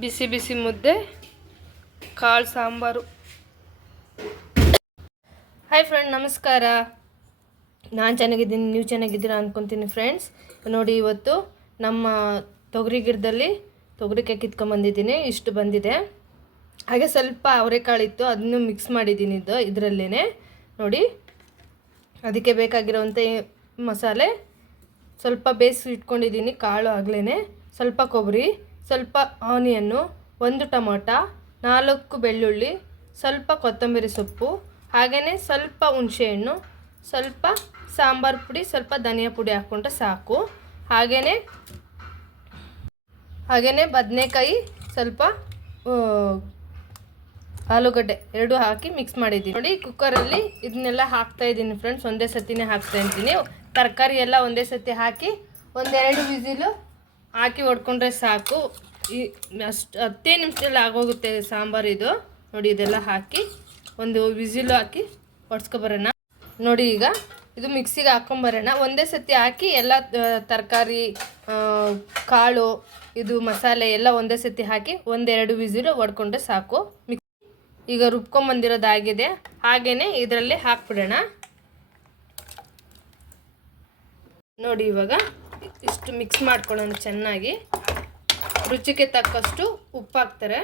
ಬಿಸಿ ಬಿಸಿ ಮುದ್ದೆ, ಕಾಳು sambar. Hi friend, ನಮಸ್ಕಾರ. ನಾನು ಚೆನ್ನಾಗಿದ್ದೀನಿ, ನೀವು ಚೆನ್ನಾಗಿದ್ದೀರಾ ಅಂದ್ಕೊತೀನಿ ಫ್ರೆಂಡ್ಸ್. ನೋಡಿ, ಇವತ್ತು ನಮ್ಮ ತೊಗರಿ ಗಿಡದಲ್ಲಿ ತೊಗರಿಕಾಯಿ ಕಿತ್ಕೊಂಬಂದಿದ್ದೀನಿ. ಇಷ್ಟು ಬಂದಿದೆ. ಹಾಗೆ ಸ್ವಲ್ಪ ಅವರೆಕಾಳಿತ್ತು, ಅದನ್ನು ಮಿಕ್ಸ್ ಮಾಡಿದ್ದೀನಿ ಇದರಲ್ಲೇ. ನೋಡಿ, ಅದಕ್ಕೆ ಬೇಕಾಗಿರೋವಂಥ ಮಸಾಲೆ ಸ್ವಲ್ಪ ಬೇಯಿಸಿ ಇಟ್ಕೊಂಡಿದ್ದೀನಿ. ಕಾಳು ಆಗಲೇ ಸ್ವಲ್ಪ ಕೊಬ್ಬರಿ, ಸ್ವಲ್ಪ ಆನಿಯನ್ನು, 1 ಟೊಮೊಟೊ, 4 ಬೆಳ್ಳುಳ್ಳಿ, ಸ್ವಲ್ಪ ಕೊತ್ತಂಬರಿ ಸೊಪ್ಪು, ಹಾಗೆಯೇ ಸ್ವಲ್ಪ ಹುಣಸೆಹಣ್ಣು, ಸ್ವಲ್ಪ ಸಾಂಬಾರು ಪುಡಿ, ಸ್ವಲ್ಪ ಧನಿಯಾ ಪುಡಿ ಹಾಕ್ಕೊಂಡ್ರೆ ಸಾಕು. ಹಾಗೆಯೇ ಬದನೆಕಾಯಿ, ಸ್ವಲ್ಪ ಆಲೂಗಡ್ಡೆ ಎರಡೂ ಹಾಕಿ ಮಿಕ್ಸ್ ಮಾಡಿದ್ದೀನಿ. ನೋಡಿ, ಕುಕ್ಕರಲ್ಲಿ ಇದನ್ನೆಲ್ಲ ಹಾಕ್ತಾಯಿದ್ದೀನಿ ಫ್ರೆಂಡ್ಸ್. ಒಂದೇ ಸತಿನೇ ಹಾಕ್ತಾಯಿದ್ದೀನಿ. ತರಕಾರಿ ಎಲ್ಲ ಒಂದೇ ಸತಿ ಹಾಕಿ 1-2 ವಿಸಿಲು ಹಾಕಿ ಹೊಡ್ಕೊಂಡ್ರೆ ಸಾಕು. ಅಷ್ಟು 10 ನಿಮಿಷದಲ್ಲಿ ಆಗೋಗುತ್ತೆ ಸಾಂಬಾರು ಇದು. ನೋಡಿ, ಇದೆಲ್ಲ ಹಾಕಿ 1 ವಿಸಿಲು ಹಾಕಿ ಹೊಡ್ಸ್ಕೊಬರೋಣ. ನೋಡಿ, ಈಗ ಇದು ಮಿಕ್ಸಿಗೆ ಹಾಕ್ಕೊಂಬರೋಣ. ಒಂದೇ ಸತಿ ಹಾಕಿ ಎಲ್ಲ ತರಕಾರಿ, ಕಾಳು, ಇದು ಮಸಾಲೆ ಎಲ್ಲ ಒಂದೇ ಸತಿ ಹಾಕಿ 1-2 ವಿಸಿಲು ಹೊಡ್ಕೊಂಡ್ರೆ ಸಾಕು. ಈಗ ರುಬ್ಕೊಂಬಂದಿರೋದಾಗಿದೆ. ಹಾಗೆಯೇ ಇದರಲ್ಲಿ ಹಾಕ್ಬಿಡೋಣ. ನೋಡಿ, ಇವಾಗ ಇಷ್ಟು ಮಿಕ್ಸ್ ಮಾಡ್ಕೊಳ್ಳೋಣ ಚೆನ್ನಾಗಿ. ರುಚಿಗೆ ತಕ್ಕಷ್ಟು ಉಪ್ಪು ಹಾಕ್ತಾರೆ.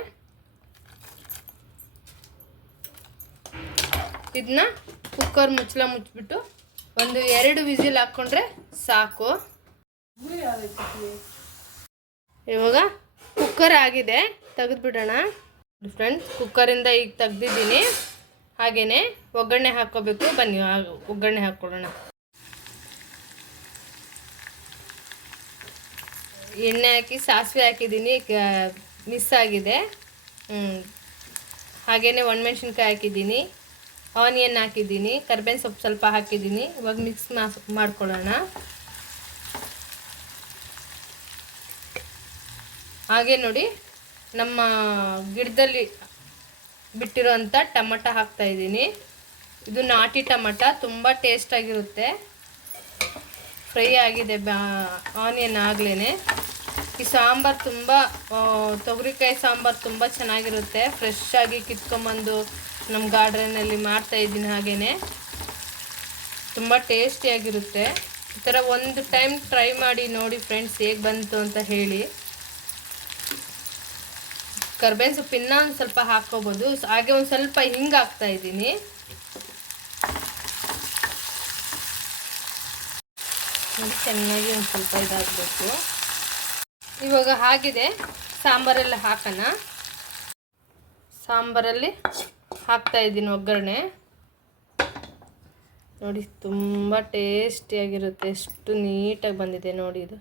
ಇದನ್ನ ಕುಕ್ಕರ್ ಮುಚ್ಚಳ ಮುಚ್ಚಿಬಿಟ್ಟು 1-2 ವಿಸಿಲ್ ಹಾಕ್ಕೊಂಡ್ರೆ ಸಾಕು. ಇವಾಗ ಕುಕ್ಕರ್ ಆಗಿದೆ, ತೆಗೆದುಬಿಡೋಣ ಫ್ರೆಂಡ್ಸ್. ಕುಕ್ಕರಿಂದ ಈಗ ತೆಗ್ದಿದ್ದೀನಿ. ಹಾಗೆಯೇ ಒಗ್ಗರಣೆ ಹಾಕ್ಕೋಬೇಕು. ಬನ್ನಿ, ಒಗ್ಗರಣೆ ಹಾಕ್ಕೊಳ್ಳೋಣ. ಎಣ್ಣೆ ಹಾಕಿ ಸಾಸಿವೆ ಹಾಕಿದ್ದೀನಿ, ಮಿಸ್ ಆಗಿದೆ. ಹಾಗೆಯೇ ಒಣಮೆಣ್ಸಿನ್ಕಾಯಿ ಹಾಕಿದ್ದೀನಿ, ಆನಿಯನ್ ಹಾಕಿದ್ದೀನಿ, ಕರಿಬೇವಿನ ಸೊಪ್ಪು ಸ್ವಲ್ಪ ಹಾಕಿದ್ದೀನಿ. ಇವಾಗ ಮಿಕ್ಸ್ ಮಾಡ್ಕೊಳ್ಳೋಣ. ಹಾಗೆ ನೋಡಿ, ನಮ್ಮ ಗಿಡದಲ್ಲಿ ಬಿಟ್ಟಿರೋಂಥ ಟೊಮಟೊ ಹಾಕ್ತಾಯಿದ್ದೀನಿ. ಇದು ನಾಟಿ ಟೊಮಟೊ, ತುಂಬ ಟೇಸ್ಟಾಗಿರುತ್ತೆ. ಫ್ರೈ ಆಗಿದೆ ಆನಿಯನ್ ಆಗಲೇ. ಈ ಸಾಂಬಾರು ತುಂಬ ತೊಗರಿಕಾಯಿ ಸಾಂಬಾರು ತುಂಬ ಚೆನ್ನಾಗಿರುತ್ತೆ. ಫ್ರೆಶ್ ಆಗಿ ಕಿತ್ಕೊಂಬಂದು ನಮ್ಮ ಗಾರ್ಡನಲ್ಲಿ ಮಾಡ್ತಾಯಿದ್ದೀನಿ. ಹಾಗೆಯೇ ತುಂಬ ಟೇಸ್ಟಿಯಾಗಿರುತ್ತೆ. ಈ ಥರ ಒಂದು ಟೈಮ್ ಟ್ರೈ ಮಾಡಿ ನೋಡಿ ಫ್ರೆಂಡ್ಸ್, ಹೇಗೆ ಬಂತು ಅಂತ ಹೇಳಿ. ಕರಿಬೇವಿನ ಸೊಪ್ಪು ಇನ್ನೂ ಒಂದು ಸ್ವಲ್ಪ ಹಾಕ್ಕೋಬೋದು. ಹಾಗೆ ಒಂದು ಸ್ವಲ್ಪ ಹಿಂಗೆ ಹಾಕ್ತಾಯಿದ್ದೀನಿ. ಚೆನ್ನಾಗಿ ಒಂದು ಸ್ವಲ್ಪ ಇದಾಗಬೇಕು. ಇವಾಗ ಆಗಿದೆ. ಸಾಂಬಾರೆಲ್ಲ ಹಾಕೋಣ. ಸಾಂಬಾರಲ್ಲಿ ಹಾಕ್ತಾಯಿದ್ದೀನಿ ಒಗ್ಗರಣೆ. ನೋಡಿ, ತುಂಬ ಟೇಸ್ಟಿಯಾಗಿರುತ್ತೆ. ಎಷ್ಟು ನೀಟಾಗಿ ಬಂದಿದೆ ನೋಡಿ. ಇದು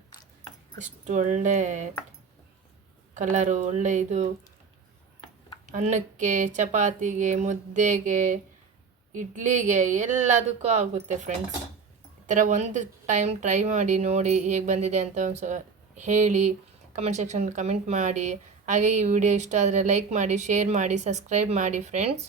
ಎಷ್ಟು ಒಳ್ಳೆ ಕಲರು, ಒಳ್ಳೆ ಇದು ಅನ್ನಕ್ಕೆ, ಚಪಾತಿಗೆ, ಮುದ್ದೆಗೆ, ಇಡ್ಲಿಗೆ ಎಲ್ಲದಕ್ಕೂ ಆಗುತ್ತೆ ಫ್ರೆಂಡ್ಸ್. ಈ ಥರ ಒಂದು ಟೈಮ್ ಟ್ರೈ ಮಾಡಿ ನೋಡಿ ಹೇಗೆ ಬಂದಿದೆ ಅಂತ ಹೇಳಿ. ಕಮೆಂಟ್ ಸೆಕ್ಷನಲ್ಲಿ ಕಮೆಂಟ್ ಮಾಡಿ. ಹಾಗೆ ಈ ವಿಡಿಯೋ ಇಷ್ಟ ಆದರೆ ಲೈಕ್ ಮಾಡಿ, ಶೇರ್ ಮಾಡಿ, ಸಬ್ಸ್ಕ್ರೈಬ್ ಮಾಡಿ ಫ್ರೆಂಡ್ಸ್.